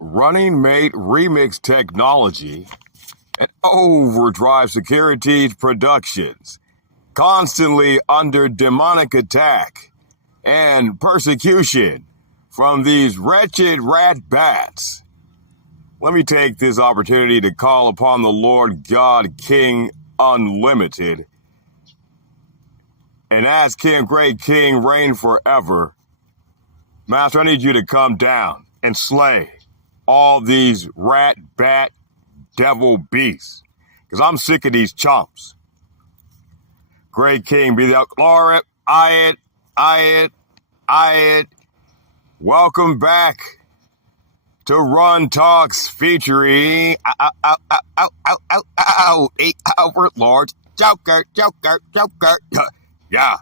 Running Mate Remix Technology and Overdrive Securities Productions, constantly under demonic attack and persecution from these wretched rat bats. Let me take this opportunity to call upon the Lord God King Unlimited and ask Him, Great King, reign forever. Master, I need you to come down and slay all these rat, bat, devil beasts, because I'm sick of these chumps. Great King, be the glory. I it. Welcome back to Runn Talks featuring Overlord Joker. Yeah,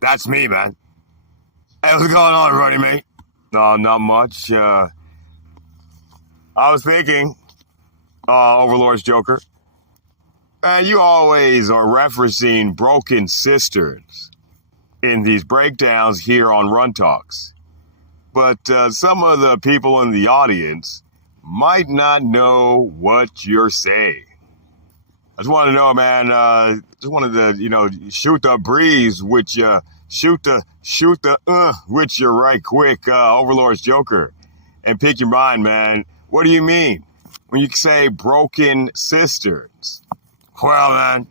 that's me, man. Hey, what's going on, everybody, mate? No, not much. I was thinking, Overlord's Joker, you always are referencing broken cisterns in these breakdowns here on Runn Talks. But some of the people in the audience might not know what you're saying. I just want to know, man, just wanted to, shoot the breeze with you, shoot the with you right quick, Overlord's Joker, and pick your mind, man. What do you mean when you say broken cisterns? Well, man,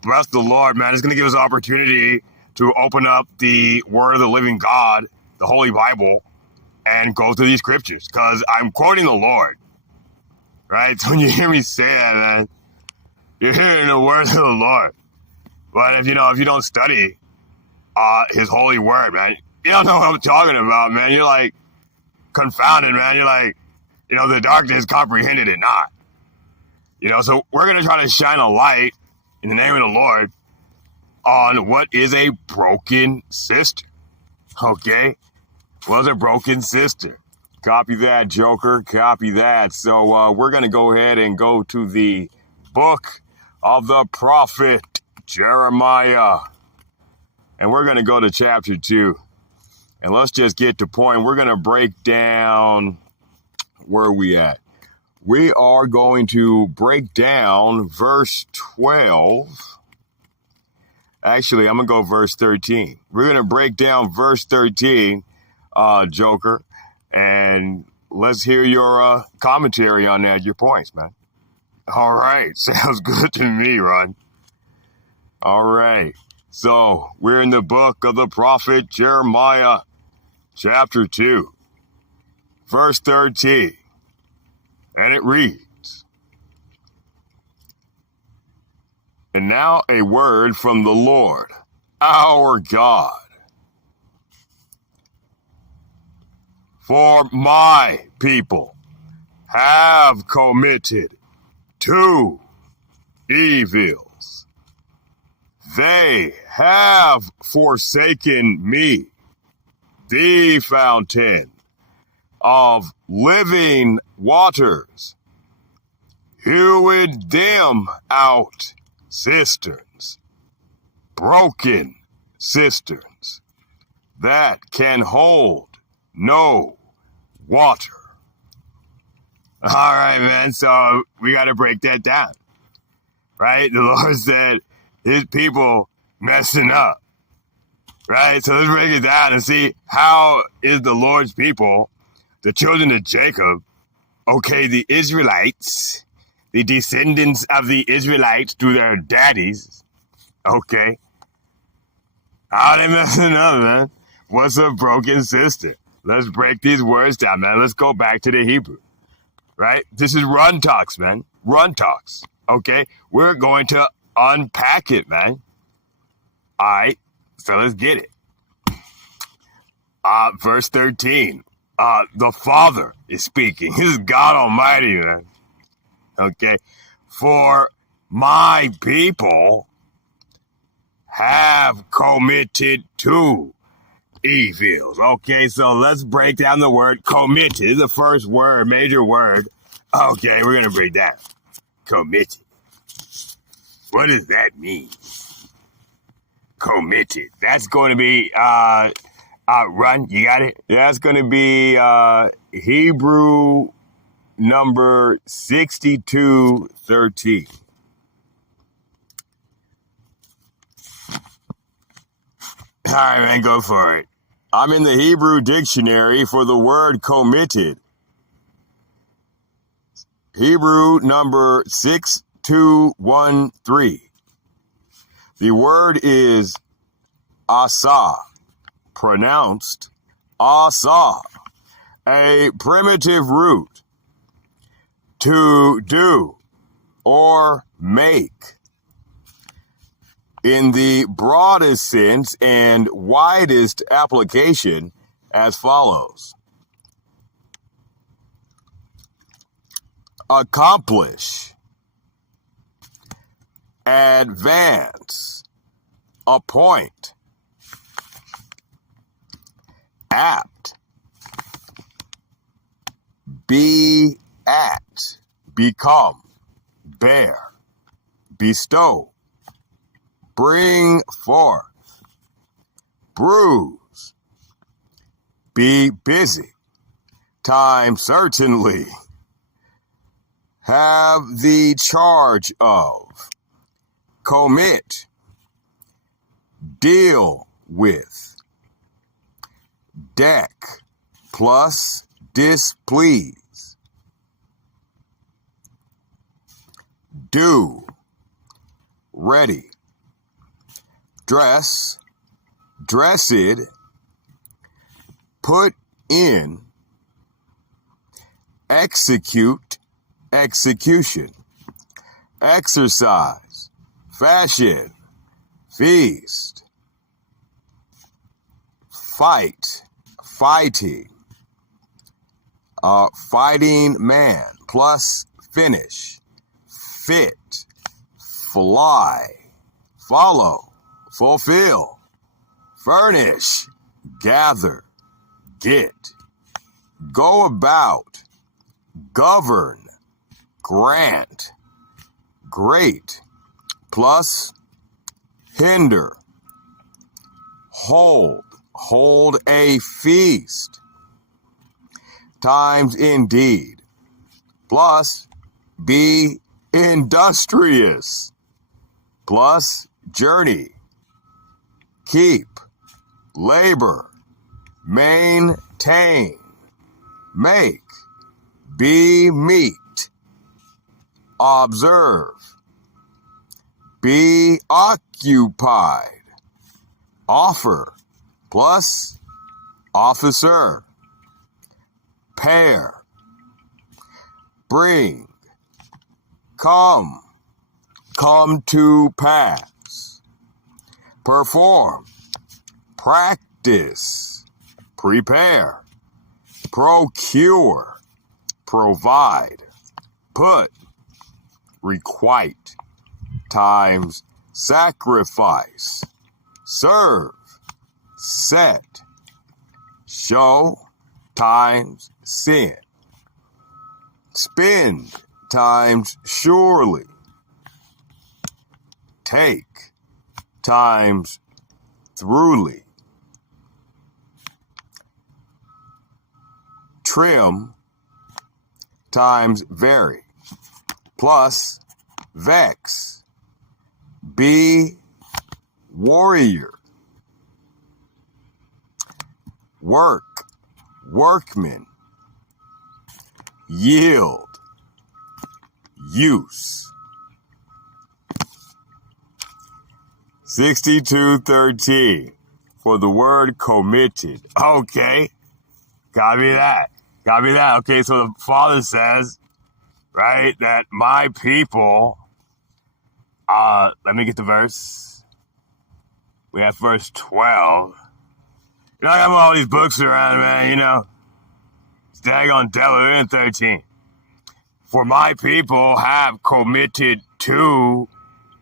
bless the Lord, man. It's going to give us opportunity to open up the Word of the living God, the Holy Bible, and go through these scriptures, because I'm quoting the Lord, right? So when you hear me say that, man, you're hearing the word of the Lord. But if you don't study His holy word, man, you don't know what I'm talking about, man. You're like confounded, man. You're like, the darkness comprehended it not. So we're going to try to shine a light in the name of the Lord on what is a broken sister. Okay? What's a broken sister? Copy that, Joker. Copy that. So we're going to go ahead and go to the book of the prophet Jeremiah. And we're going to go to chapter 2. And let's just get to point. We're going to break down, where are we at? We are going to break down verse 12. Actually, I'm going to go verse 13. We're going to break down verse 13, Joker. And let's hear your commentary on that, your points, man. All right. Sounds good to me, Ron. All right. So we're in the book of the prophet Jeremiah, chapter 2, verse 13. And it reads, "And now a word from the Lord, our God. For my people have committed 2 evils. They have forsaken me, the fountain of living waters, hewed them out cisterns, broken cisterns that can hold no water." All right, man. So we got to break that down, right? The Lord said His people messing up, right? So let's break it down and see how is the Lord's people, the children of Jacob, okay, the Israelites, the descendants of the Israelites through their daddies, okay, how are they messing up, man? What's a broken sister? Let's break these words down, man. Let's go back to the Hebrew, right? This is Runn Talks, man. Runn Talks, okay? We're going to unpack it, man. All right, so let's get it. Verse 13. The Father is speaking. This is God Almighty, man. Okay. For my people have committed 2 evils. Okay, so let's break down the word committed. The first word, major word. Okay, we're going to break that. Committed. What does that mean? Committed. That's going to be Run, you got it? Yeah, it's going to be Hebrew number 6213. All right, man, go for it. I'm in the Hebrew dictionary for the word committed. Hebrew number 6213. The word is asa, pronounced asa, a primitive root, to do or make. In the broadest sense and widest application as follows. Accomplish, advance, appoint, apt, be at, become, bear, bestow, bring forth, bruise, be busy, time certainly, have the charge of, commit, deal with, deck plus displease, do, ready, dress, dressed, put in, execute, execution, exercise, fashion, feast, fight, fighting, fighting man, plus finish, fit, fly, follow, fulfill, furnish, gather, get, go about, govern, grant, great, plus hinder, hold, hold a feast, times indeed, plus be industrious, plus journey, keep, labor, maintain, make, be meet, observe, be occupied, offer, plus officer, pair, bring, come, come to pass, perform, practice, prepare, procure, provide, put, requite, times sacrifice, serve, set, show, times sin, spend, times surely, take, times throughly, trim, times vary, plus vex, be warrior, work, workman, yield, use. 6213 for the word committed. Okay, copy that. Copy that. Okay, so the Father says, right, that my people, let me get the verse. We have verse 12. You know, I have all these books around, man, you know. It's daggone devil. We're in 13. For my people have committed two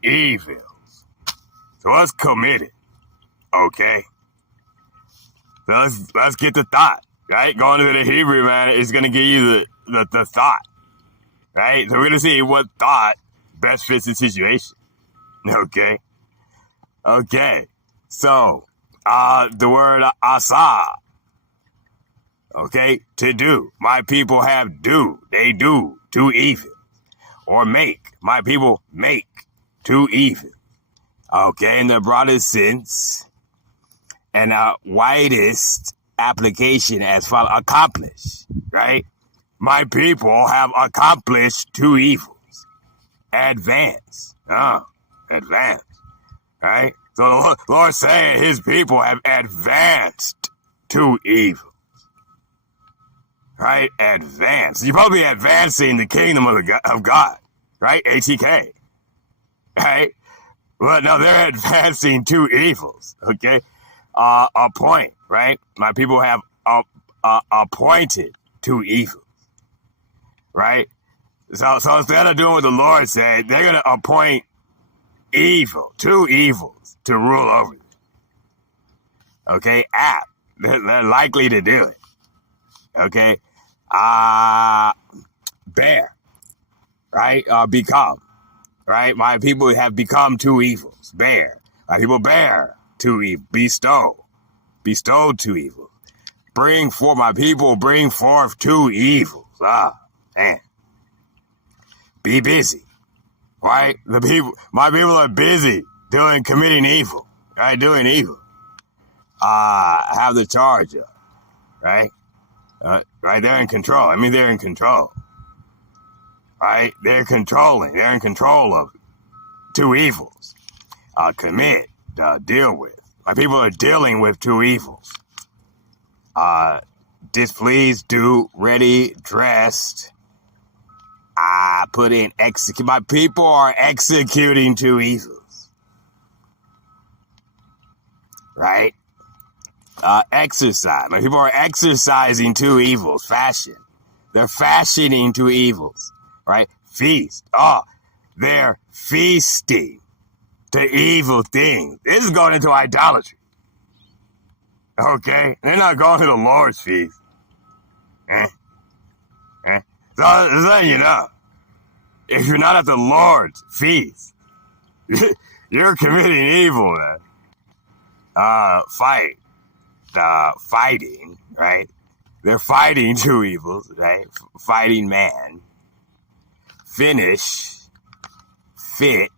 evils. So what's committed? Okay. So let's get the thought, right? Going to the Hebrew, man, is going to give you the thought, right? So we're going to see what thought best fits the situation. Okay. Okay. So, The word asa. Okay, to do. My people have do. They do evil. Or make. My people make to evil. Okay, in the broadest sense, and widest application as follows: accomplish, right? My people have accomplished two evils. Advance, advance, right? So the Lord saying his people have advanced two evils, right? Advance. You're probably advancing the kingdom of God, right? ATK, right? But no, they're advancing two evils, okay? Appoint, right? My people have appointed two evils, right? So instead of doing what the Lord said, they're going to appoint two evils to rule over you, okay? They're likely to do it, okay? Bear, right? Become. Right? My people have become two evils. Bear. My people bear two evils. Bestow. Bestowed two evils. Bring forth. My people bring forth two evils. Man. Be busy. Right? My people are busy committing evil. Right? Doing evil. Have the charge of. Right? Right? They're in control. They're in control. Right? They're controlling. They're in control of two evils. Commit. Deal with. My people are dealing with two evils. Displeased, do, ready, dressed. Put in execute. My people are executing two evils. Right? Exercise. My people are exercising two evils. Fashion. They're fashioning two evils. Right? Feast. They're feasting to evil things. This is going into idolatry. Okay? They're not going to the Lord's feast. So letting you know, if you're not at the Lord's feast, you're committing evil, man. Fighting, right? They're fighting two evils, right? Fighting man. Finish, fit,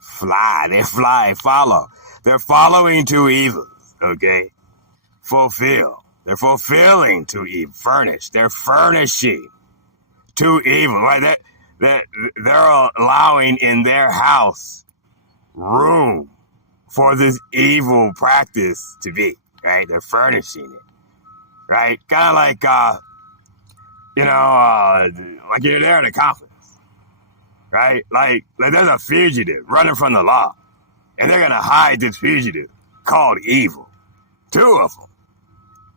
fly. They fly, follow. They're following two evils, okay? Fulfill. They're fulfilling two evils. Furnish. They're furnishing two evils, right? They're allowing in their house room for this evil practice to be, right? They're furnishing it, right? Kind of like, like you're there at a conference, right? Like there's a fugitive running from the law, and they're going to hide this fugitive called evil. Two of them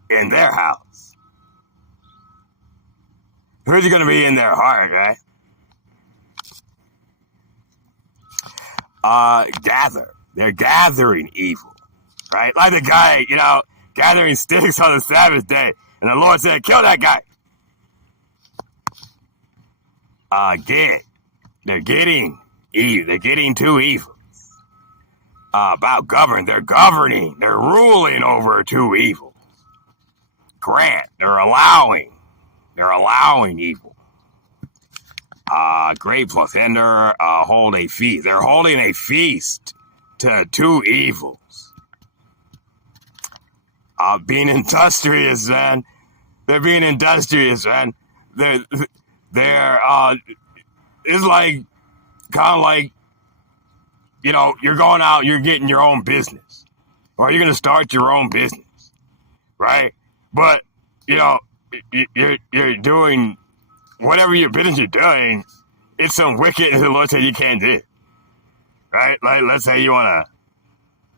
in their house. Who's going to be in their heart, right? Gather. They're gathering evil, right? Like the guy, gathering sticks on the Sabbath day, and the Lord said, kill that guy. They're getting evil. They're getting two evils. About govern. They're governing. They're ruling over two evils. Grant. They're allowing evil. Great plus. And they're hold a feast. They're holding a feast to two evils. Being industrious, man. They're being industrious, man. They're it's like kind of like, you're going out, you're getting your own business, or you're going to start your own business, right? But, you're doing whatever your business you're doing, it's some wicked the Lord said you can't do, right? Like, let's say you want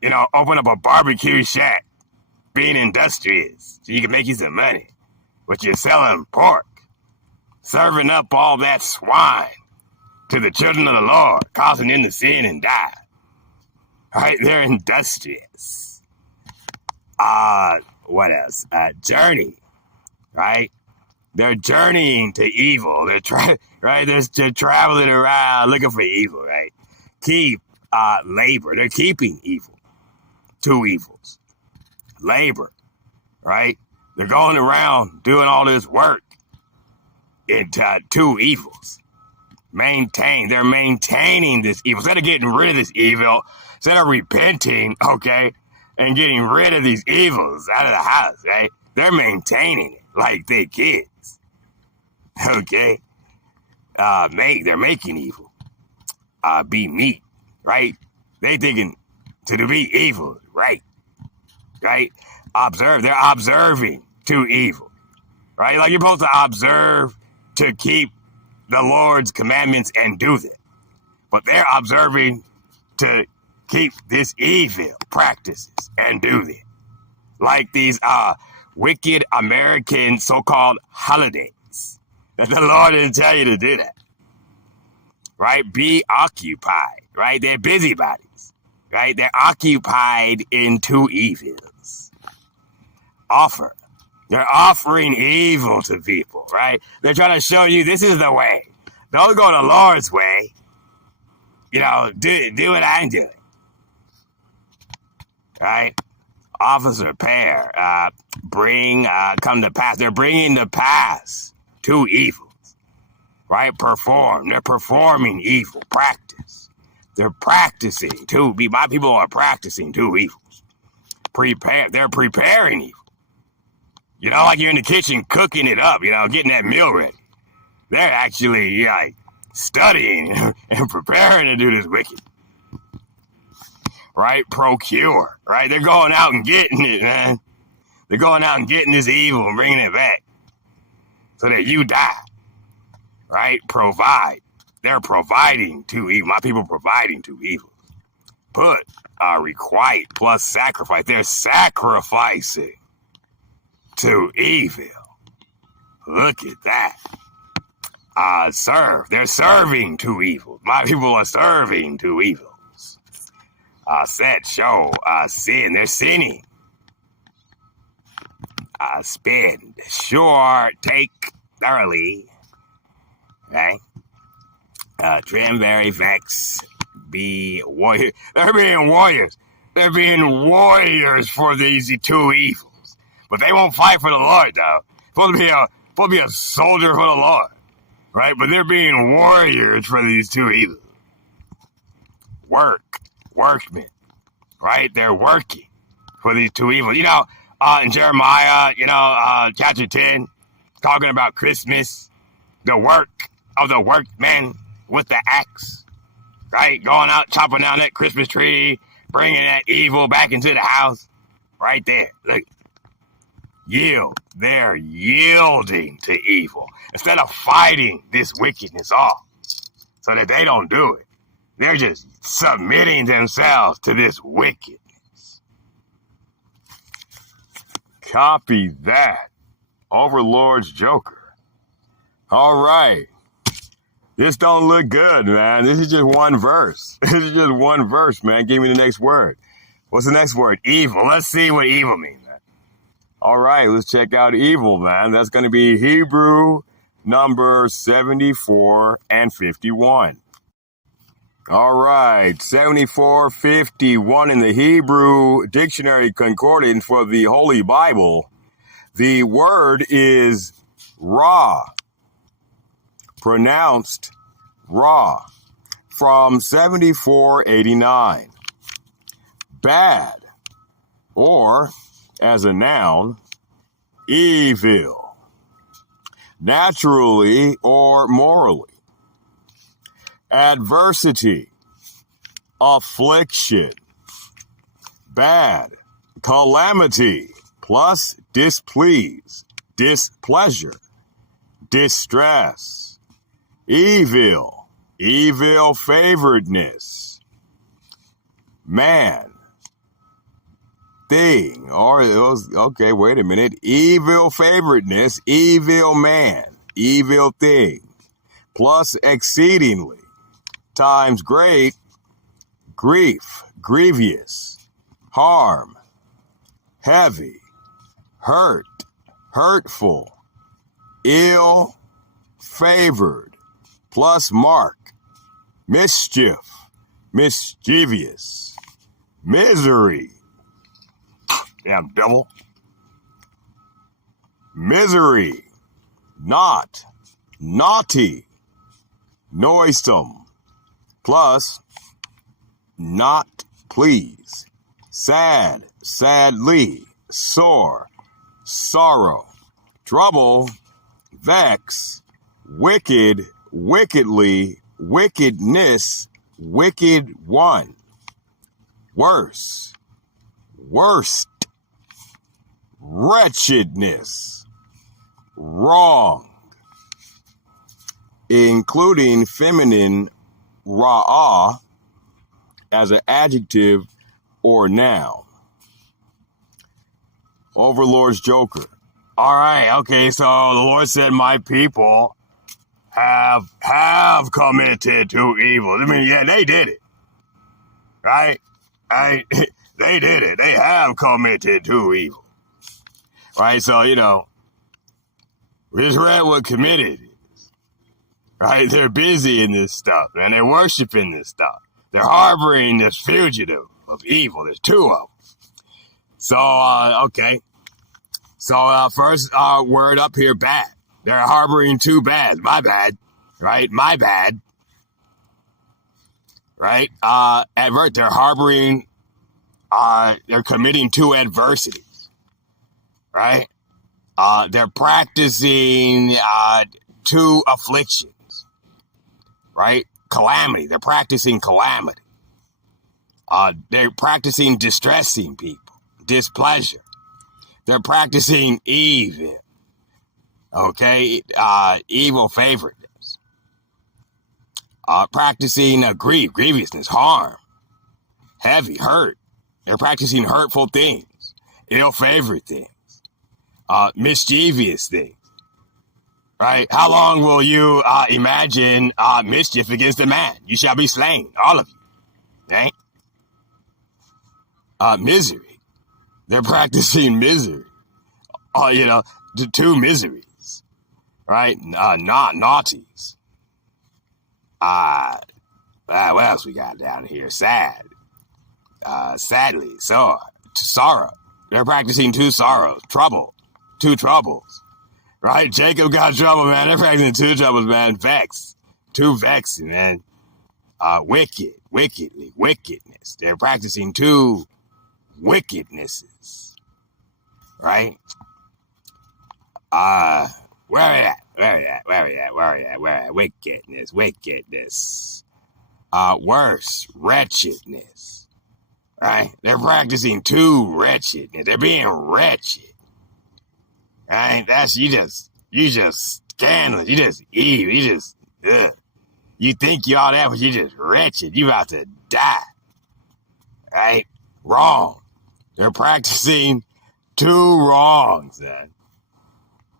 to, open up a barbecue shack, being industrious, so you can make you some money, but you're selling pork, serving up all that swine to the children of the Lord, causing them to sin and die. Right? They're industrious. What else? Journey. Right? They're journeying to evil. They're They're traveling around looking for evil. Right? Keep labor. They're keeping evil. two evils. Labor, right? They're going around doing all this work into two evils. They're maintaining this evil. Instead of getting rid of this evil, instead of repenting, okay, and getting rid of these evils out of the house, right? They're maintaining it like they kids, okay? They're making evil be meat, right? They thinking to be evil, right? They're observing to evil, right? Like you're supposed to observe to keep the Lord's commandments and do them. But they're observing to keep this evil practices and do them. Like these wicked American so-called holidays. That the Lord didn't tell you to do that. Right? Be occupied. Right? They're busybodies. Right? They're occupied in two evils. They're offering evil to people, right? They're trying to show you this is the way. Don't go the Lord's way. Do what I'm doing. Right? Officer pair, come to pass. They're bringing to pass two evils, right? They're performing evil, practice. They're practicing my people are practicing two evils. They're preparing evil. Like you're in the kitchen cooking it up, getting that meal ready. They're actually studying and preparing to do this wicked. Right? Procure. Right? They're going out and getting it, man. They're going out and getting this evil and bringing it back so that you die. Right? Provide. They're providing to evil. My people providing to evil. Requite plus sacrifice. They're sacrificing to evil. Look at that. Serve. They're serving to evil. My people are serving to evils. Sin. They're sinning. Spend. Sure. Take thoroughly. Okay. Trim, very, vex. Be warrior. They're being warriors. They're being warriors for these two evils. But they won't fight for the Lord, though. Supposed to be a soldier for the Lord, right? But they're being warriors for these two evils. Workmen, right? They're working for these two evils. In Jeremiah, chapter 10, talking about Christmas, the work of the workmen with the axe, right? Going out, chopping down that Christmas tree, bringing that evil back into the house, right there. Look. They're yielding to evil instead of fighting this wickedness off so that they don't do it. They're just submitting themselves to this wickedness. Copy that. Overlord's Joker. All right. This don't look good, man. This is just one verse. This is just one verse, man. Give me the next word. What's the next word? Evil. Let's see what evil means. All right, let's check out evil, man. That's going to be Hebrew number 74 and 51. All right, 7451 in the Hebrew Dictionary Concordance for the Holy Bible. The word is ra, pronounced ra, from 7489. Bad, or as a noun, evil, naturally or morally. Adversity, affliction. Bad, calamity, plus displease, displeasure, distress. Evil, evil favoredness. Man, thing, or it was, okay, wait a minute. Evil favoredness, evil man, evil thing, plus exceedingly, times great, grief, grievous, harm, heavy, hurt, hurtful, ill, favored, plus mark, mischief, mischievous, misery, Damn devil. Misery, not, naughty, noisome, plus, not please, sad, sadly, sore, sorrow, trouble, vex, wicked, wickedly, wickedness, wicked one, worse, worst, wretchedness, wrong, including feminine ra'ah as an adjective or noun. Overlord's Joker. All right, okay, so the Lord said, my people have committed to evil. I mean, yeah, they did it, right? They did it. They have committed to evil, right? So, we just read what committed is, right? They're busy in this stuff, and they're worshiping this stuff. They're harboring this fugitive of evil. There's two of them. So, okay. So, first word up here, bad. They're harboring two bads. My bad, right? My bad, right? They're harboring, they're committing two adversities, right? They're practicing two afflictions, right? Calamity. They're practicing calamity. They're practicing distressing people, displeasure. They're practicing evil, okay? Evil favoriteness. Practicing grievousness, harm, heavy, hurt. They're practicing hurtful things, ill-favored things, mischievous things, right? How long will you imagine mischief against a man? You shall be slain, all of you, right? Misery. They're practicing misery. Two miseries, right? Naughties. What else we got down here? Sad. Sadly, sorrow. They're practicing two sorrows. Trouble. Two troubles. Right? Jacob got trouble, man. They're practicing two troubles, man. Vex. Two vexing, man. Wickedness. They're practicing two wickednesses. Right? Where are we at? Wickedness. Worse, wretchedness. Right? They're practicing two wretchedness. They're being wretched. Right? You just scandalous. You just evil. You think you all that, but you just wretched. You about to die. Right? Wrong. They're practicing two wrongs, man.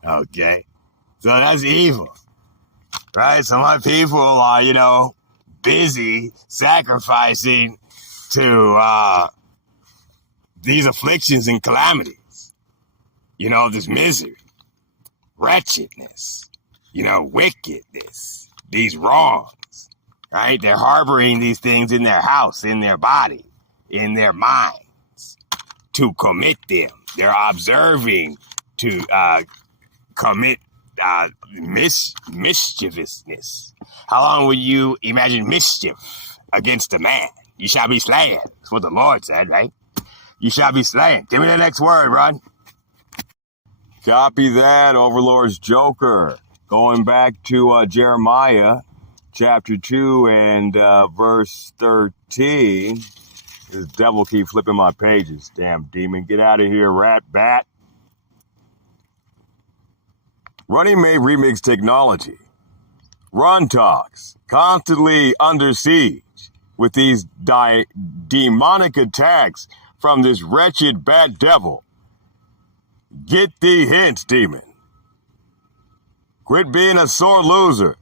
Okay. So that's evil. Right? So my people are, busy sacrificing to these afflictions and calamities. This misery, wretchedness, wickedness, these wrongs, right? They're harboring these things in their house, in their body, in their minds to commit them. They're observing to commit mischievousness. How long will you imagine mischief against a man? You shall be slain. That's what the Lord said, right? You shall be slain. Give me the next word, Runn. Copy that, Overlord's Joker. Going back to Jeremiah chapter 2 and verse 13. This devil keep flipping my pages. Damn demon. Get out of here, rat bat. Running Made Remix Technology. Runn Talks. Constantly under siege with these demonic attacks from this wretched bat devil. Get the hints, demon. Quit being a sore loser.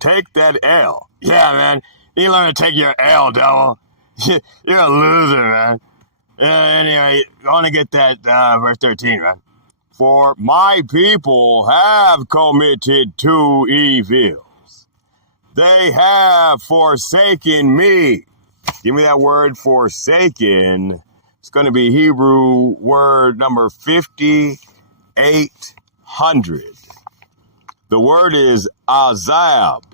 Take that L. Yeah, man. You learn to take your L, devil. You're a loser, man. Anyway, I want to get that verse 13, man. For my people have committed two evils. They have forsaken me. Give me that word, forsaken. It's going to be Hebrew word number 5800. The word is azab,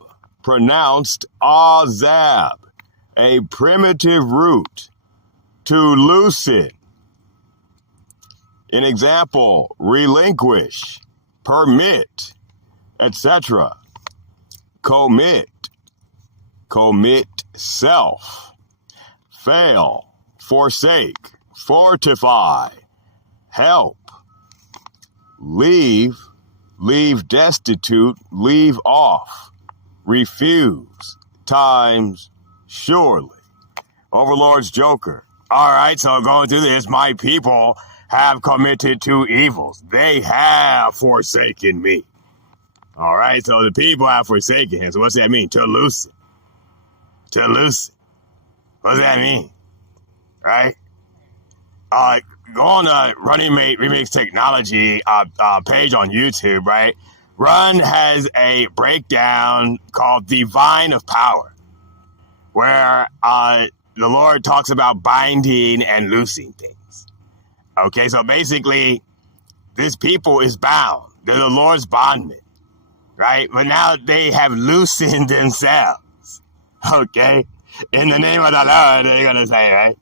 pronounced azab, a primitive root to loosen. An example, relinquish, permit, etc. Commit self, fail, forsake, fortify, help, leave destitute, leave off, refuse, times, surely. Overlord's Joker. All right, so going through this, my people have committed two evils. They have forsaken me. All right, so the people have forsaken him. So what's that mean? To loosen. To loosen. What does that mean? Right? Go on the Running Mate Remix Technology page on YouTube, right? Runn has a breakdown called The Vine of Power, where the Lord talks about binding and loosing things. Okay, so basically, this people is bound. They're the Lord's bondmen, right? But now they have loosened themselves, okay? In the name of the Lord, they're going to say, right?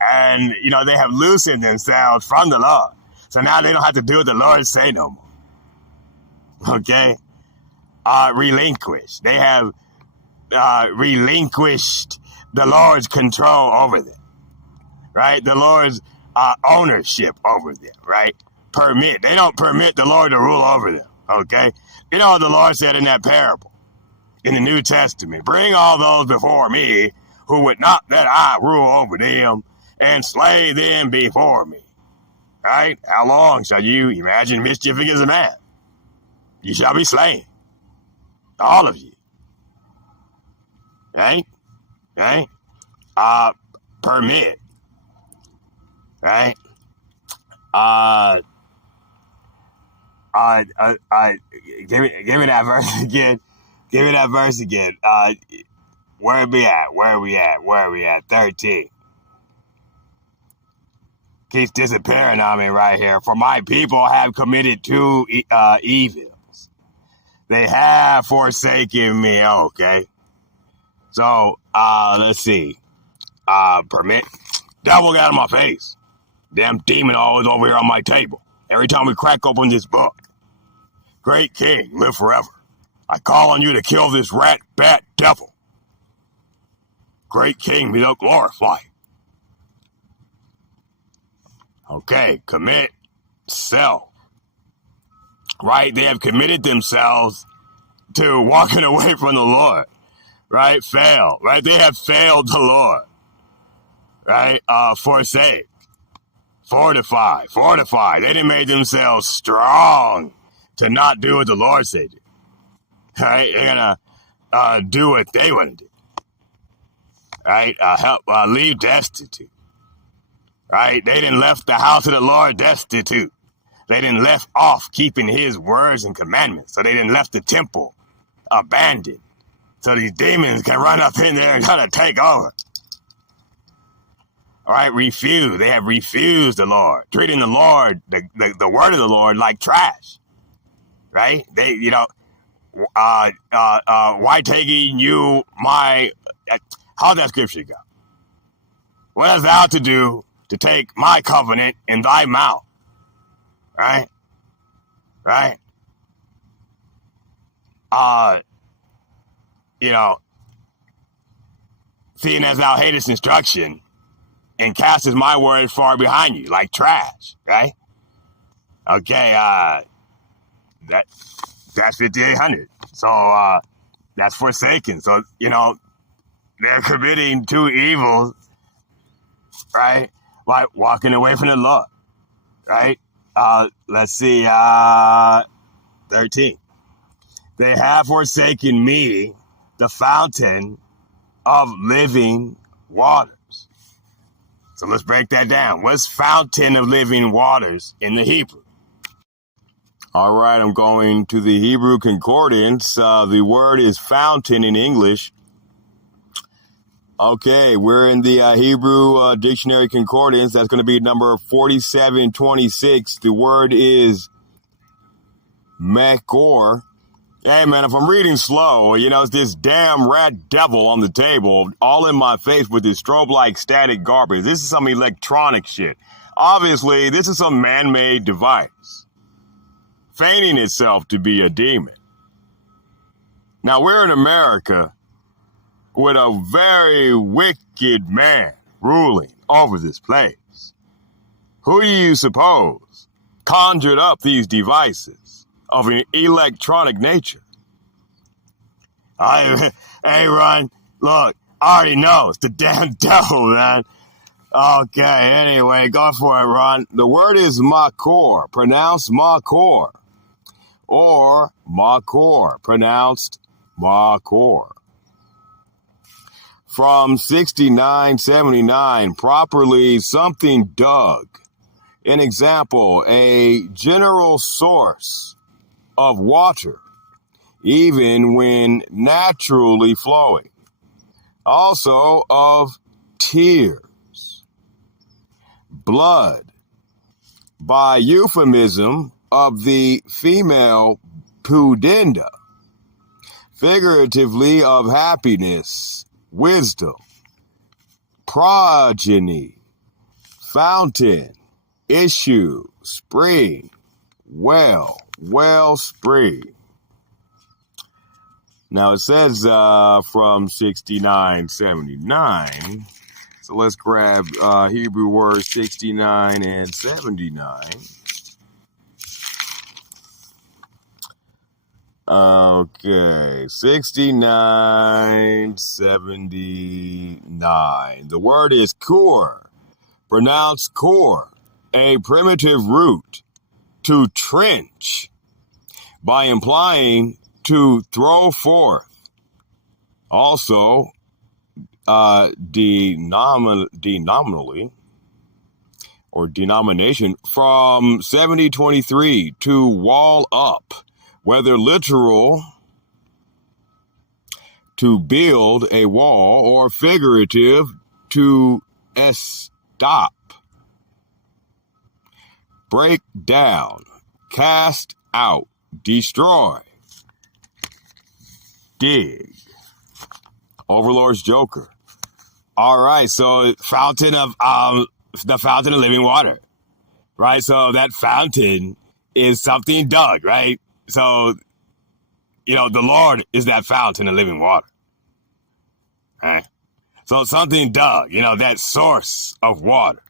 And, they have loosened themselves from the Lord. So now they don't have to do what the Lord say no more. Okay? Relinquish. They have relinquished the Lord's control over them. Right? The Lord's ownership over them. Right? Permit. They don't permit the Lord to rule over them. Okay? You know what the Lord said in that parable in the New Testament? Bring all those before me who would not that I rule over them, and slay them before me. Right? How long shall you imagine mischief against a man? You shall be slain. All of you. Right? Right? Permit. Right? Give me that verse again. Give me that verse again. Where are we at? 13. Keeps disappearing on me right here. For my people have committed two evils. They have forsaken me. Okay. So, let's see. Permit. Devil got in my face. Damn demon always over here on my table. Every time we crack open this book. Great King, live forever. I call on you to kill this rat, bat, devil. Great King, be thou glorified. Okay, commit self. Right? They have committed themselves to walking away from the Lord. Right? Fail. Right? They have failed the Lord. Right? Forsake. Fortify. They didn't make themselves strong to not do what the Lord said. Right? They're gonna do what they want to do. Right? Help leave destitute. Right? They didn't left the house of the Lord destitute. They didn't left off keeping his words and commandments. So they didn't left the temple abandoned. So these demons can run up in there and kind of take over. All right, refuse. They have refused the Lord, treating the Lord, the word of the Lord, like trash. Right? They, why taking you my, how's that scripture go? What hast thou to do to take my covenant in thy mouth? Right? Right? Seeing as thou hatest instruction and castest my word far behind you, like trash, right? Okay, that's 5,800. So, that's forsaken. So, they're committing two evils, right? Like walking away from the Lord, right? Let's see, 13. They have forsaken me, the fountain of living waters. So let's break that down. What's fountain of living waters in the Hebrew? All right, I'm going to the Hebrew Concordance. The word is fountain in English. Okay, we're in the Hebrew Dictionary Concordance. That's going to be number 4726. The word is Makor. Hey, man, if I'm reading slow, it's this damn rat devil on the table all in my face with this strobe-like static garbage. This is some electronic shit. Obviously, this is some man-made device feigning itself to be a demon. Now, we're in America with a very wicked man ruling over this place. Who do you suppose conjured up these devices of an electronic nature? Hey, Runn, look, I already know. It's the damn devil, man. Okay, anyway, go for it, Runn. The word is Makor, pronounced Makor. Or Makor, pronounced Makor. From 6979, properly something dug. An example, a general source of water, even when naturally flowing. Also of tears. Blood, by euphemism of the female pudenda, figuratively of happiness, wisdom, progeny, fountain, issue, spring, wellspring. Now it says from 6979. So let's grab Hebrew words 69 and 79. Okay, 6979. The word is kur, pronounced core, a primitive root, to trench, by implying to throw forth. Also, denominally, or denomination, from 7023, to wall up, whether literal, to build a wall, or figurative, to estop, break down, cast out, destroy, dig. Overlord's Joker. All right, so fountain of the fountain of living water, right? So that fountain is something dug, right? So, the Lord is that fountain of living water, right? So something dug, that source of water,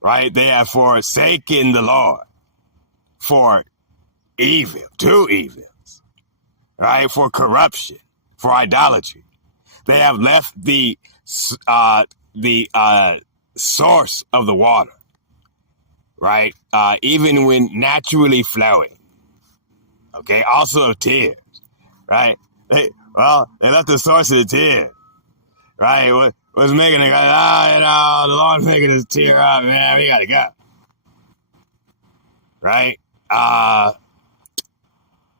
right? They have forsaken the Lord for evil, two evils, right? For corruption, for idolatry. They have left the source of the water, right? Even when naturally flowing. Okay, also of tears, right? They left the source of the tear, right? What was making it go, the Lord's making us tear up, man, we gotta go, right?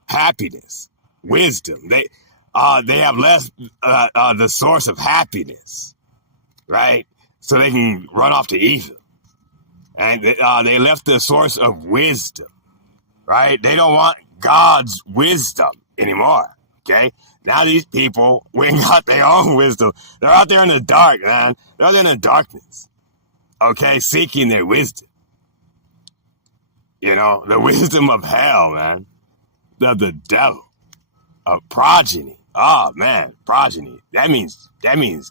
Happiness, wisdom, they have left the source of happiness, right? So they can run off to evil, and they left the source of wisdom, right? They don't want God's wisdom anymore, okay? Now these people went and got their own wisdom. They're out there in the dark, man. They're out there in the darkness, okay, seeking their wisdom. The wisdom of hell, man, of the devil, of progeny. Oh, man, progeny. That means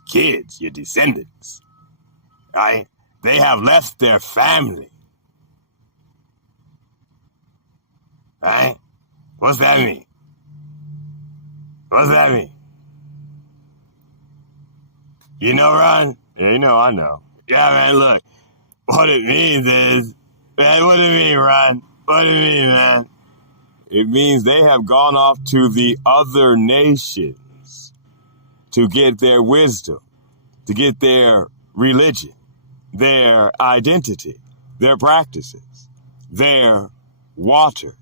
kids, your descendants, right? They have left their family, right? What's that mean? What's that mean? You know, Runn? Yeah, I know. Yeah, man, look. What it means is, man, what do you mean, Runn? What do you mean, man? It means they have gone off to the other nations to get their wisdom, to get their religion, their identity, their practices, their water.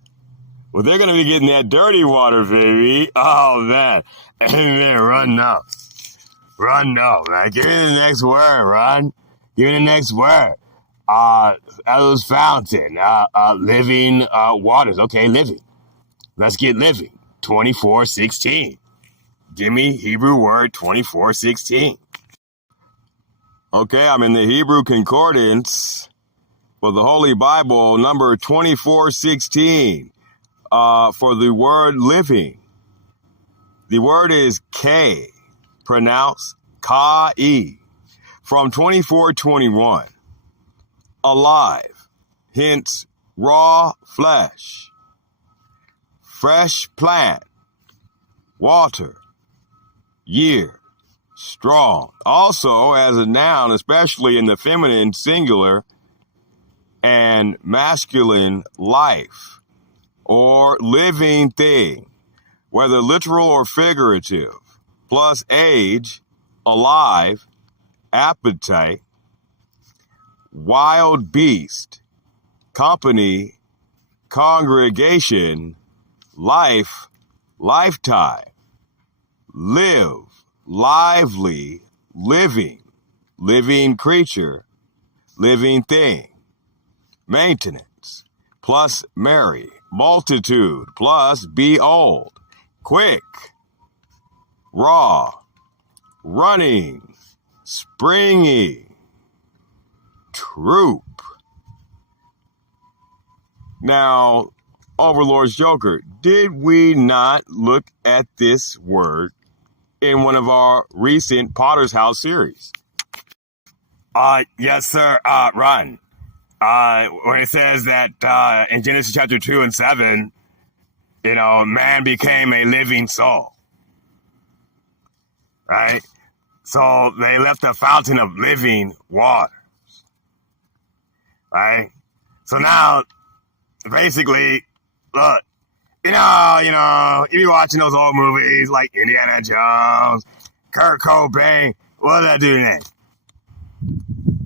Well, they're going to be getting that dirty water, baby. Oh, man. And then Runn now. Run, no. Right? Give me the next word, Run. Give me the next word. Those fountain. Living waters. Okay, living. Let's get living. 24:16. Give me Hebrew word 24:16. Okay, I'm in the Hebrew Concordance for the Holy Bible, number 24:16. For the word living. The word is K, pronounced Ka-E, from 24:21. Alive, hence raw flesh, fresh plant, water, year, strong. Also as a noun, especially in the feminine singular and masculine life or living thing, whether literal or figurative, plus age, alive, appetite, wild beast, company, congregation, life, lifetime, live, lively, living, living creature, living thing, maintenance, plus merry, multitude, plus be old, quick, raw, running, springy, troop. Now, Overlord's Joker, did we not look at this word in one of our recent Potter's House series? Yes, sir. Run. When it says that in Genesis chapter 2 and 7, man became a living soul. Right? So they left a fountain of living water. Right? So now, basically, look, you be watching those old movies like Indiana Jones, Kurt Cobain, what's that dude's name?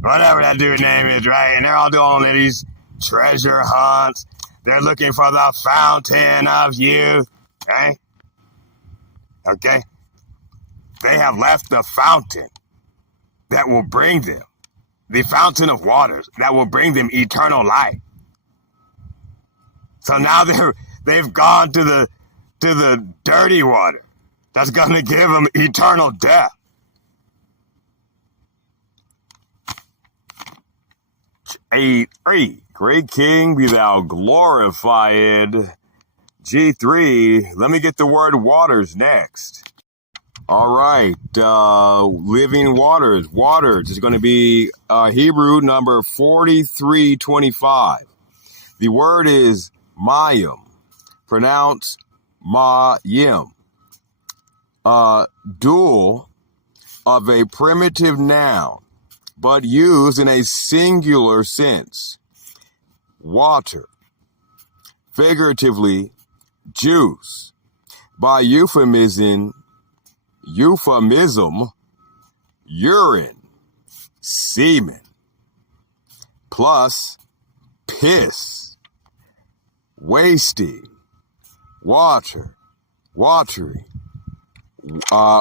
Whatever that dude's name is, right? And they're all doing these treasure hunts. They're looking for the fountain of youth, right? Okay? They have left the fountain that will bring them, the fountain of waters that will bring them eternal life. So now they've gone to the dirty water that's going to give them eternal death. A3, great King, be thou glorified. G3, let me get the word waters next. All right, living waters is going to be Hebrew number 4325. The word is mayim, pronounced ma-yim. Dual of a primitive noun, but used in a singular sense. Water, figuratively, juice. By euphemism, urine, semen, plus piss, wasting, water, watery,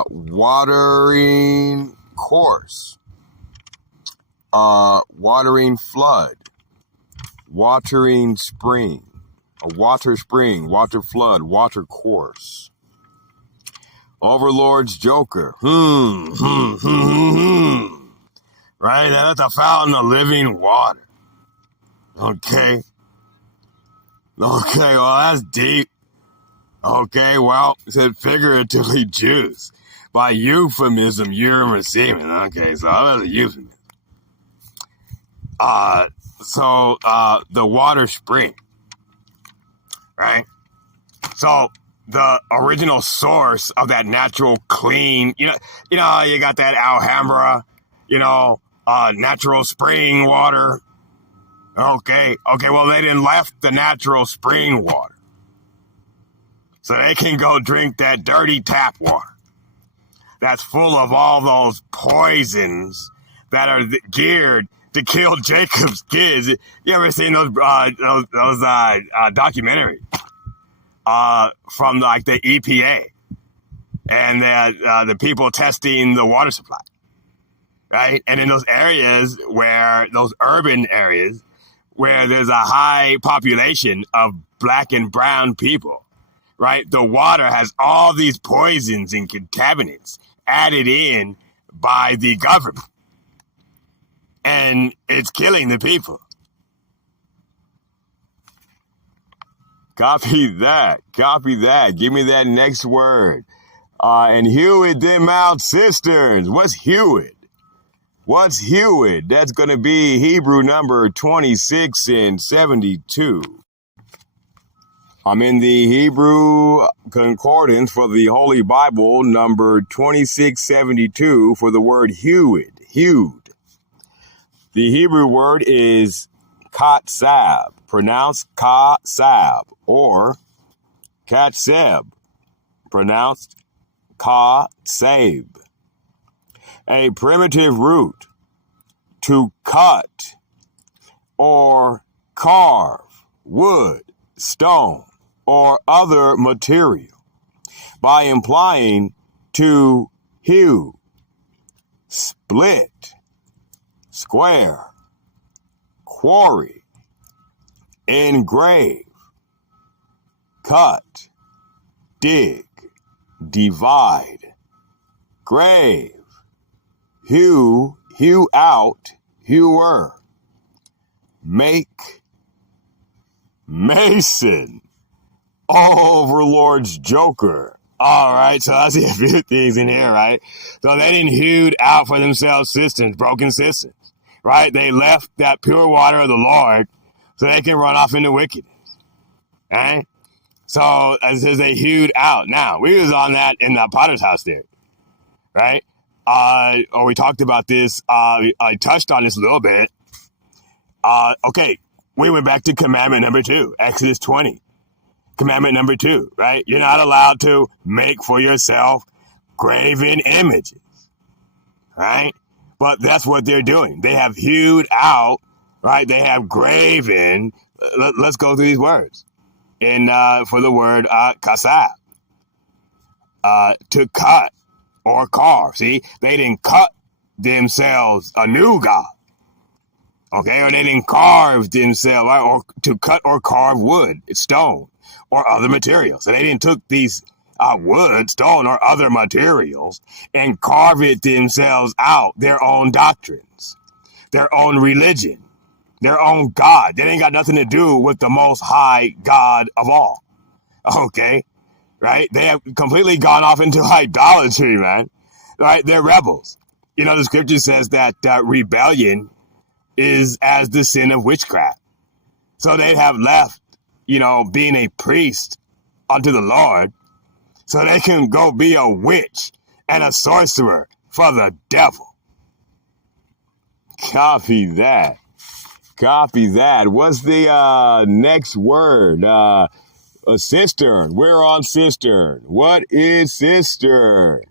watering course, watering flood, watering spring, a water spring, water flood, water course. Overlord's Joker. Right? That's a fountain of living water. Okay. Well, that's deep. Okay, well, it said figuratively juice. By euphemism, urine semen. Okay, so that was a euphemism. The water spring. Right? So, the original source of that natural clean, you got that Alhambra, natural spring water. Okay, well, they didn't left the natural spring water. So they can go drink that dirty tap water that's full of all those poisons that are geared to kill Jacob's kids. You ever seen those documentaries from like the EPA? and the people testing the water supply, right? And in those areas those urban areas where there's a high population of black and brown people, right? The water has all these poisons and contaminants added in by the government, and it's killing the people. Copy that. Copy that. Give me that next word. And Hewitt them out cisterns. What's Hewitt? What's Hewitt? That's going to be Hebrew number 26 and 72. I'm in the Hebrew Concordance for the Holy Bible, number 2672, for the word Hewitt. Hewed. The Hebrew word is katsab, pronounced ka-sab, or katseb, pronounced ka-sab. A primitive root to cut or carve wood, stone, or other material, by implying to hew, split, square, quarry, engrave, cut, dig, divide, grave, hew, hew out, hewer, make, mason, overlord's joker. All right, so I see a few things in here, right? So they didn't hewed out for themselves cisterns, broken cisterns, right? They left that pure water of the Lord so they can run off into wickedness, right? So it says they hewed out. Now, we was on that in the Potter's house theory, right? We talked about this. I touched on this a little bit. Okay, we went back to commandment number 2, Exodus 20. Commandment number 2, right? You're not allowed to make for yourself graven images, right? But that's what they're doing. They have hewed out, right? They have graven. Let's go through these words. For the word kasab, to cut or carve. See, they didn't cut themselves a new god, okay? Or they didn't carve themselves, right? Or to cut or carve wood, stone, or other materials. So they didn't took these wood, stone, or other materials and carve it themselves out, their own doctrines, their own religion, their own God. That ain't got nothing to do with the most high God of all. Okay? Right? They have completely gone off into idolatry, man. Right? They're rebels. You know, the scripture says that rebellion is as the sin of witchcraft. So they have left, being a priest unto the Lord so they can go be a witch and a sorcerer for the devil. Copy that. Copy that. What's the next word? A cistern. We're on cistern. What is cistern?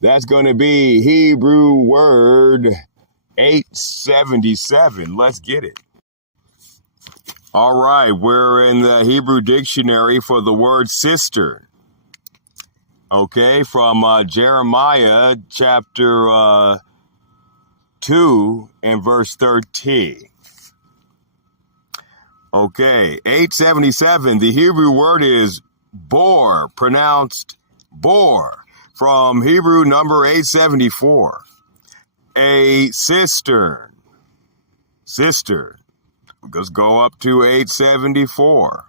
That's going to be Hebrew word 877. Let's get it. All right, we're in the Hebrew dictionary for the word cistern. Okay, from Jeremiah chapter 2 and verse 13. Okay, 877, the Hebrew word is bor, pronounced bor, from Hebrew number 874. A cistern. Cistern. Let's go up to 874.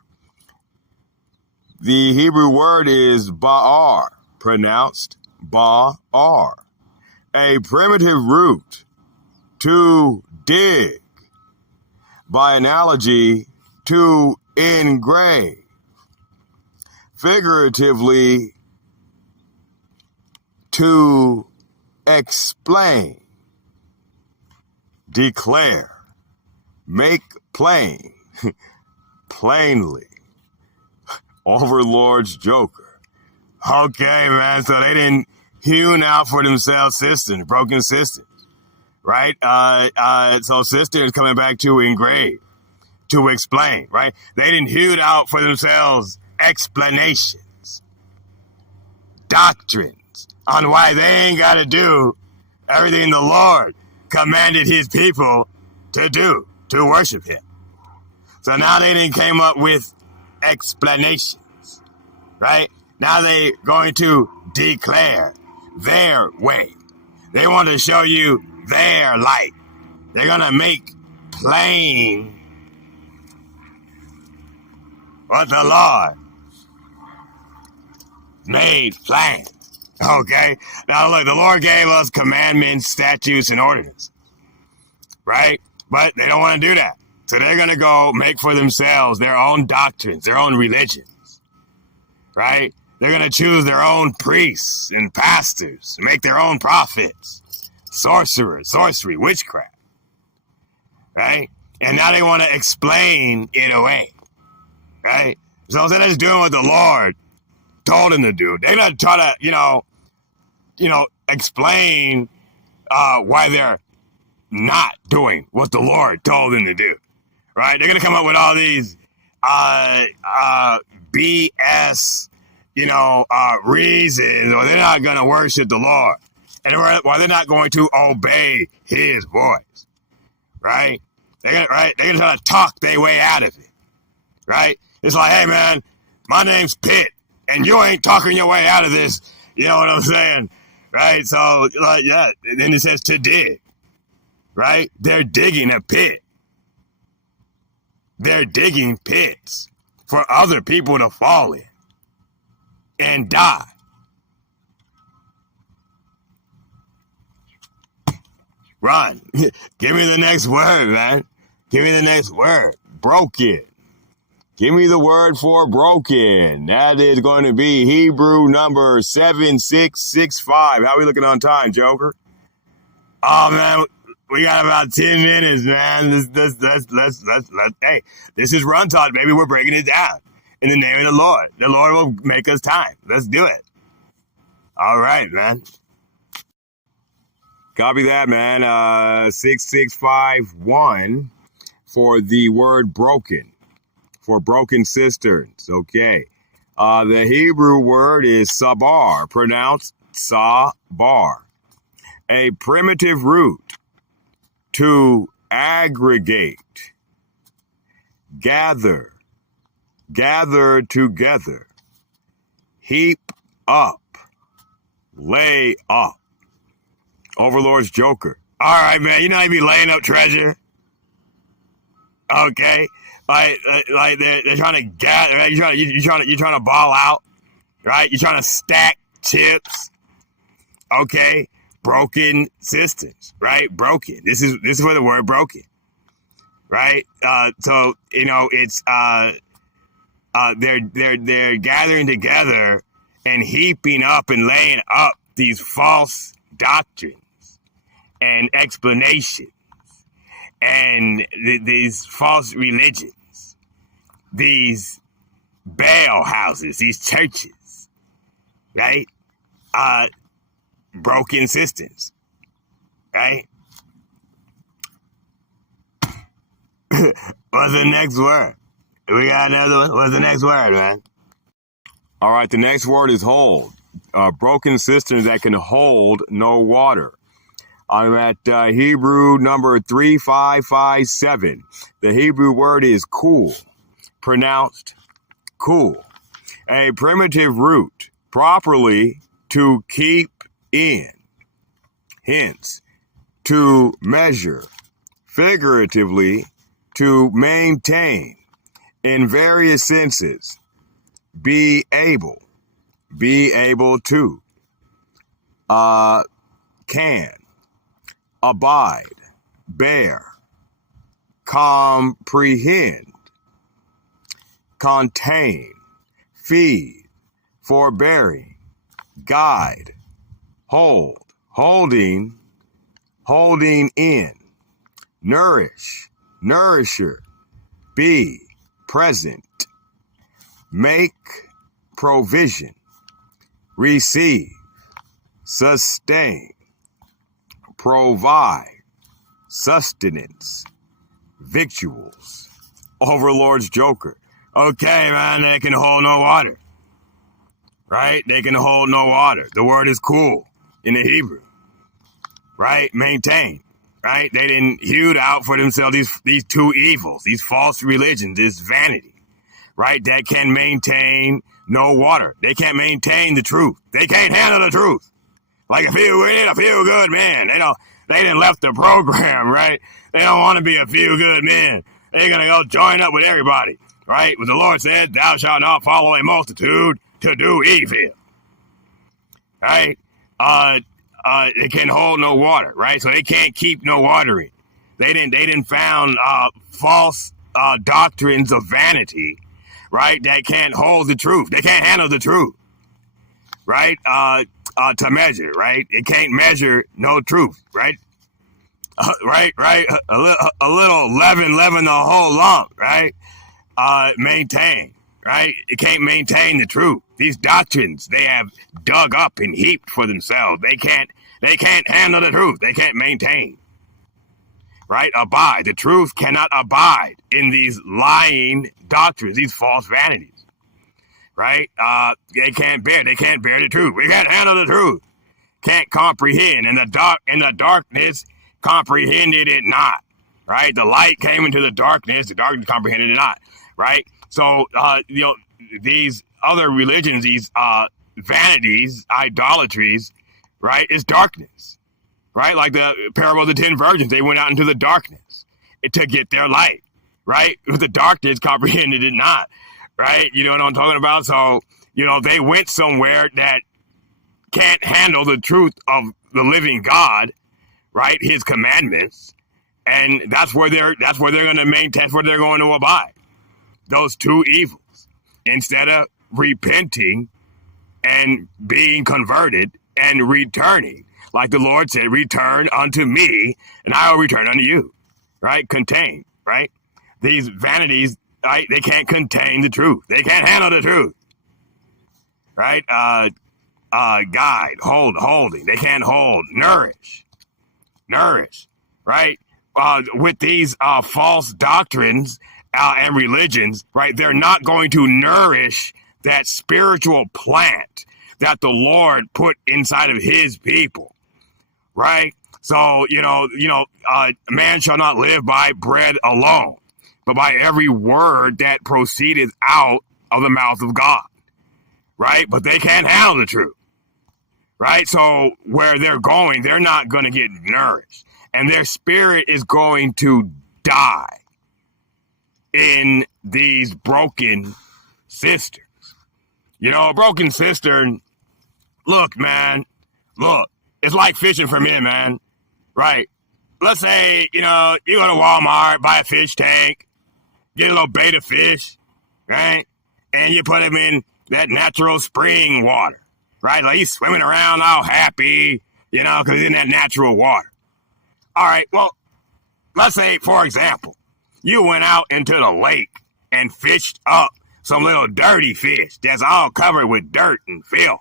The Hebrew word is ba'ar, pronounced ba'ar. A primitive root, to dig. By analogy, to engrave. Figuratively, to explain, declare, make plain, plainly. Overlord's joker. Okay, man, so they didn't hewn out for themselves cisterns, broken cisterns, right? So cisterns coming back to engrave, to explain, right? They didn't hew out for themselves explanations, doctrines, on why they ain't got to do everything the Lord commanded his people to do, to worship him. So now they didn't came up with explanations, right? Now they going to declare their way. They want to show you their light. They're going to make plain what the Lord made plain. Okay? Now look, the Lord gave us commandments, statutes, and ordinances, right? But they don't want to do that. So they're going to go make for themselves their own doctrines, their own religions, right? They're going to choose their own priests and pastors, make their own prophets, sorcery, witchcraft, right? And now they want to explain it away, right? So instead of just doing what the Lord told them to do, they're going to try to, explain why they're not doing what the Lord told them to do, right? They're going to come up with all these BS, reasons, or they're not going to worship the Lord, and or they're not going to obey his voice, right? They're going to try to talk their way out of it, right? It's like, hey, man, my name's Pitt, and you ain't talking your way out of this, you know what I'm saying, right? So, then it says to dig, right? They're digging a pit. They're digging pits for other people to fall in and die. Run. Give me the next word, man. Give me the next word. Broken. Give me the word for broken. That is going to be Hebrew number 7665. How are we looking on time, Joker? Oh, man, we got about 10 minutes, man. Hey, this is Run Talk, baby. We're breaking it down in the name of the Lord. The Lord will make us time. Let's do it. All right, man. Copy that, man. 6651 for the word broken, for broken cisterns. Okay. The Hebrew word is sabar, pronounced sa-bar. A primitive root to aggregate, gather together, heap up, lay up. Overlord's Joker. All right, man. You know how you be laying up treasure? Okay. Like they're trying to gather, right? You're trying to ball out, right? You're trying to stack chips. Okay. Broken cisterns, right? Broken. This is where the word broken, right? So it's they're gathering together and heaping up and laying up these false doctrines and explanations and these false religions, these Baal houses, these churches, right? Broken cisterns, right? What's the next word? We got another one? What's the next word, man? All right, the next word is hold. Broken cisterns that can hold no water. I'm at Hebrew number 3557. The Hebrew word is cool, pronounced cool. A primitive root, properly to keep in, hence, to measure, figuratively, to maintain, in various senses, be able to, can, abide, bear, comprehend, contain, feed, forbearing, guide, hold, holding in, nourish, nourisher, be, present, make, provision, receive, sustain, provide, sustenance, victuals. Overlord's Joker. Okay, man, they can hold no water. right? They can hold no water. The word is cool in the Hebrew, right? Maintain, right? They didn't hew out for themselves these two evils, these false religions, this vanity, right? That can maintain no water. They can't maintain the truth. They can't handle the truth. Like a feel good man. They didn't left the program, right? They don't want to be a feel good man. They're gonna go join up with everybody, right? But the Lord said, "Thou shalt not follow a multitude to do evil." Right? They can hold no water, right? So they can't keep no watering. They didn't found false doctrines of vanity, right? That can't hold the truth. They can't handle the truth, right? To measure, right? It can't measure no truth, right? Right. A little leaven the whole lump, right? Maintain, right? It can't maintain the truth. These doctrines they have dug up and heaped for themselves. They can't handle the truth. They can't maintain, right? Abide. The truth cannot abide in these lying doctrines, these false vanities, right? They can't bear the truth. We can't handle the truth. Can't comprehend. In the darkness comprehended it not, right? The light came into the darkness comprehended it not, right? So, these other religions, these vanities, idolatries, right, is darkness, right? Like the parable of the 10 virgins, they went out into the darkness to get their light, right? With the darkness comprehended it not, right? You know what I'm talking about? So, they went somewhere that can't handle the truth of the living God, right? His commandments, and that's where they're going to maintain. That's where they're going to abide. Those two evils, instead of repenting and being converted and returning, like the Lord said, "Return unto me, and I will return unto you." Right? Contain. Right? These vanities, right? They can't contain the truth. They can't handle the truth. Right? Guide, holding. They can't hold. Nourish, right? With these false doctrines and religions, right? They're not going to nourish that spiritual plant that the Lord put inside of his people, right? So, man shall not live by bread alone, but by every word that proceedeth out of the mouth of God, right? But they can't handle the truth, right? So where they're going, they're not going to get nourished, and their spirit is going to die in these broken cisterns. A broken cistern, look, man, it's like fishing for men, man, right? Let's say, you go to Walmart, buy a fish tank, get a little betta fish, right? And you put him in that natural spring water, right? Like he's swimming around all happy, because he's in that natural water. All right, well, let's say, for example, you went out into the lake and fished up some little dirty fish that's all covered with dirt and filth.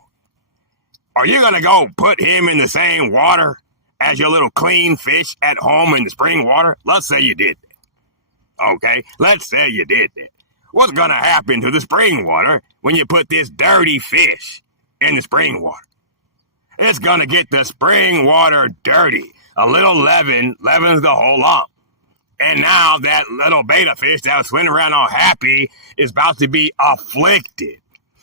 Are you going to go put him in the same water as your little clean fish at home in the spring water? Let's say you did that. Okay, let's say you did that. What's going to happen to the spring water when you put this dirty fish in the spring water? It's going to get the spring water dirty. A little leavens the whole lump. And now that little betta fish that was swimming around all happy is about to be afflicted.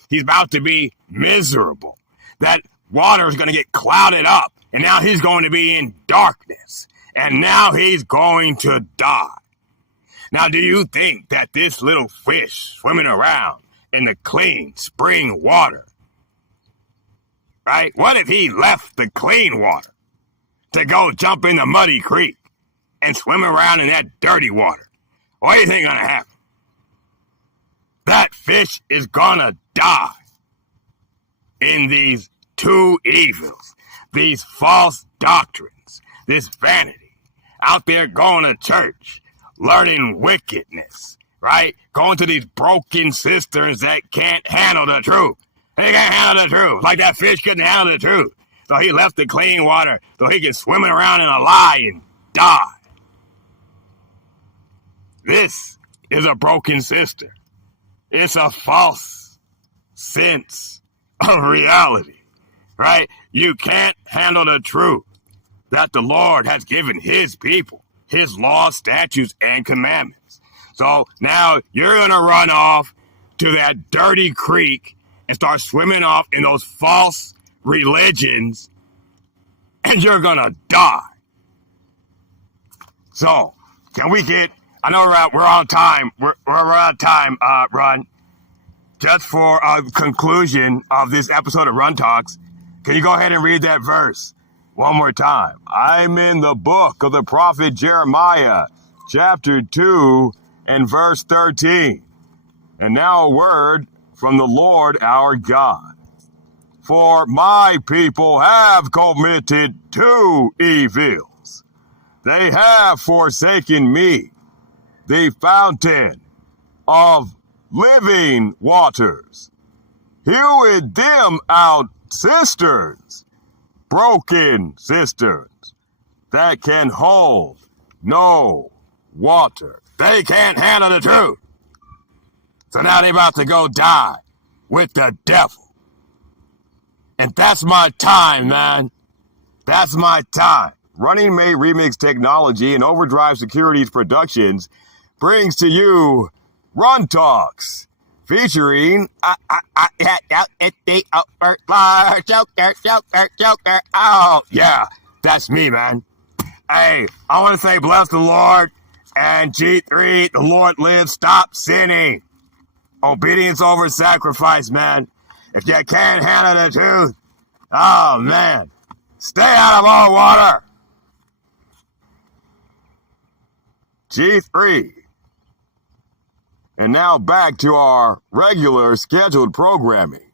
He's about to be miserable. That water is going to get clouded up. And now he's going to be in darkness. And now he's going to die. Now, do you think that this little fish swimming around in the clean spring water, right? What if he left the clean water to go jump in the muddy creek and swim around in that dirty water? What do you think is going to happen? That fish is going to die in these two evils, these false doctrines, this vanity, out there going to church, learning wickedness, right? Going to these broken cisterns that can't handle the truth. They can't handle the truth, like that fish couldn't handle the truth. So he left the clean water so he could swim around in a lie and die. This is a broken cistern. It's a false sense of reality, right? You can't handle the truth that the Lord has given his people, his laws, statutes, and commandments. So now you're going to run off to that dirty creek and start swimming off in those false religions, and you're going to die. So, can we get, I know we're on time, we're out of time, Runn. Just for a conclusion of this episode of Runn Talks, can you go ahead and read that verse one more time? I'm in the book of the prophet Jeremiah, chapter 2 and verse 13. And now a word from the Lord our God. For my people have committed two evils. They have forsaken me, the fountain of living waters, hewed them out cisterns, broken cisterns that can hold no water. They can't handle the truth. So now they're about to go die with the devil. And that's my time, man. That's my time. Running Mate Remix Technology and Overdrive Securities Productions brings to you Runn Talks, featuring Joker. Oh, yeah, that's me, man. Hey, I want to say bless the Lord, and G3, the Lord lives, stop sinning. Obedience over sacrifice, man. If you can't handle the truth, oh, man, stay out of our water. G3. And now back to our regular scheduled programming.